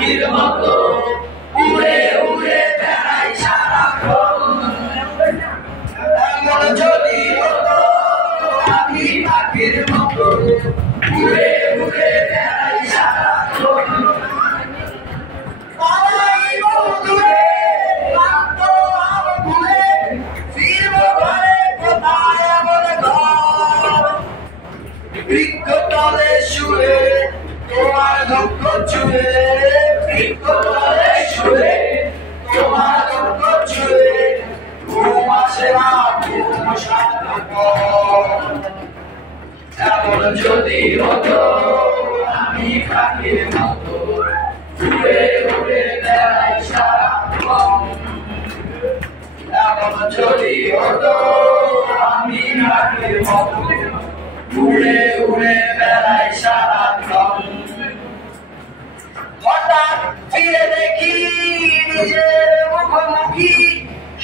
পাখির মতো উড়ে উড়ে বেড়াই সারাক্ষণ। এমন যদি হতো আমি পাখির মতো উড়ে উড়ে বেড়াই সারাক্ষণ। বৃক্ষতলে শুয়ে তোমার দুঃখ ছুঁয়ে, বৃক্ষতলে শুয়ে তোমার দুঃখ ছুঁয়ে, ঘুম আসে না ঘুম সার্থক। এমন যদি হতো আমি পাখির মতো উড়ে উড়ে বেড়াই সারাক্ষণ। এমন যদি হতো আমি পাখির মতো উড়ে উড়ে বেড়াই সারাক্ষণ। হঠাৎ ফিরে দেখি নিজের মুখোমুখি,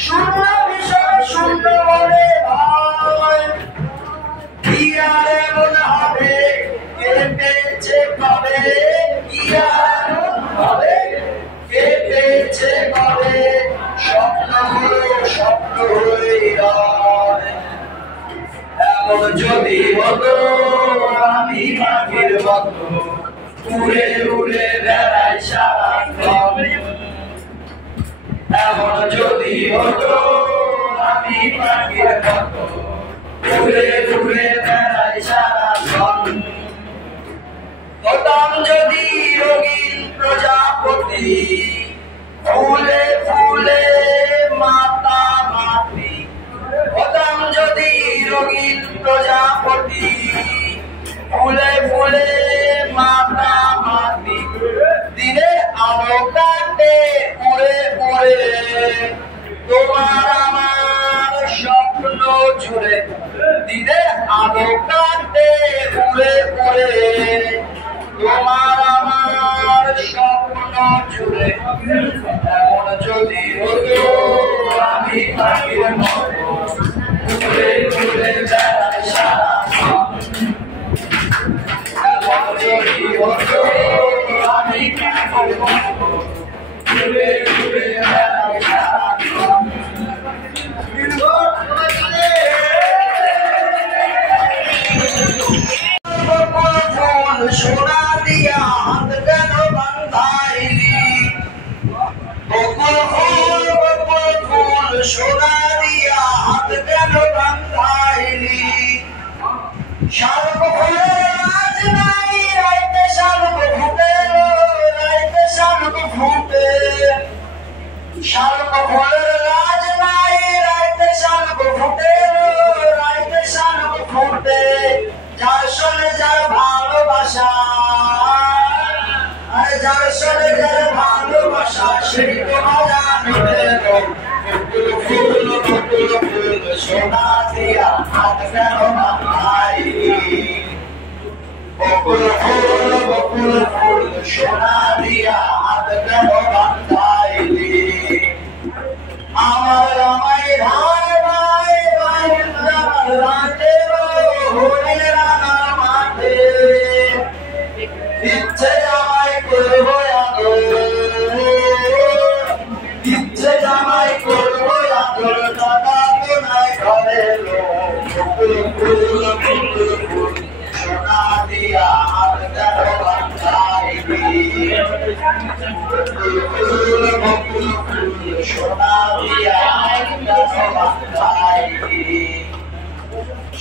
শূন্য বিষয় শূন্য মনে ভয়। কি আর এমন হবে কে পেয়েছে কবে, কি আর এমন হবে কে পেয়েছে কবে, স্বপ্ন হলো স্বপ্ন হয়ে রয়। এমন যদি হতো আমি পাখির মতো উড়ে উড়ে বেড়াই সারাক্ষণ। এমন যদি হতো আমি পাখির মতো উড়ে উড়ে বেড়াই সারাক্ষণ। হতাম যদি রঙিন প্রজাপতি, ফুলে ফুলে মাতামাতি। হতাম যদি রঙিন প্রজাপতি, ফুলে ফুলে মাতামাতি। দিনের আলো কাটে উড়ে উড়ে তোমার আমার স্বপ্ন জুড়ে, দিনের আলো কাটে উড়ে উড়ে তোমার আমার স্বপ্ন জুড়ে। এমন যদি হতো আমি পাখির মতো উড়ে উড়ে বেড়াই সারাক্ষণ। এমন যদি হতো আমি পাখির মতো উড়ে উড়ে বেড়াই সারাক্ষণ। সোনা দিয়া হাত কেন বান্ধাইলি, বকুল ফুল সোনা দিয়া হাত কেন বান্ধাইলি। শালক ফুলের রাজ নাই রাইতে শালক ফুটে, রাইতে শালক ফুটে। শালক ফুলের রাজ নাই রাইতে শালক ফুটে, রাইতে শালক ফুটে। যার সঙ্গে যার ভালোবাসা, আর যার সঙ্গে যার ভালোবাসা সেই তো মজা নেবে। বকুল ফুল সোনা দিয়া হাত কেন বান্ধাইলি, বকুল ফুল সোনা দিয়া হাত কেন বান্ধাইলি। আমার আমায় ধার ভাই ভাই রাতে হরিণ রানা মাঠে, ইচ্ছে জামাই করবো আদর, ইচ্ছে জামাই করবো আদর, টাকা তো নাই ঘরে। বকুল ফুল সোনা দিয়া হাত কেন বান্ধাইলি, বকুল ফুল সোনা দিয়া হাত কেন বান্ধাইলি।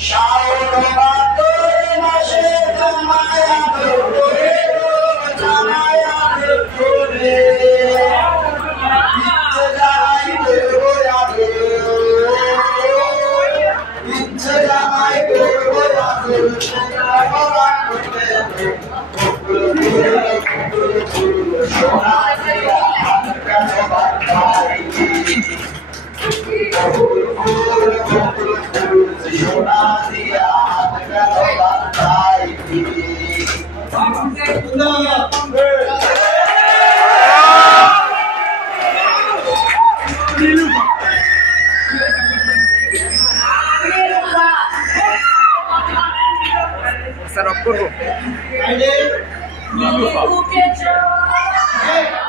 শাওন ভাদর মাসে তোমায় আদর করে জানাই আদর করে, ইচ্ছে জামাই করবো আদর, ইচ্ছে জামাই করবো আদর, সোনা দিয়া হাত কেন বান্ধাইলি, বকুল ফুল সোনা দিয়া হাত কেন বান্ধাইলি। স্যার অফ করবো। Hey!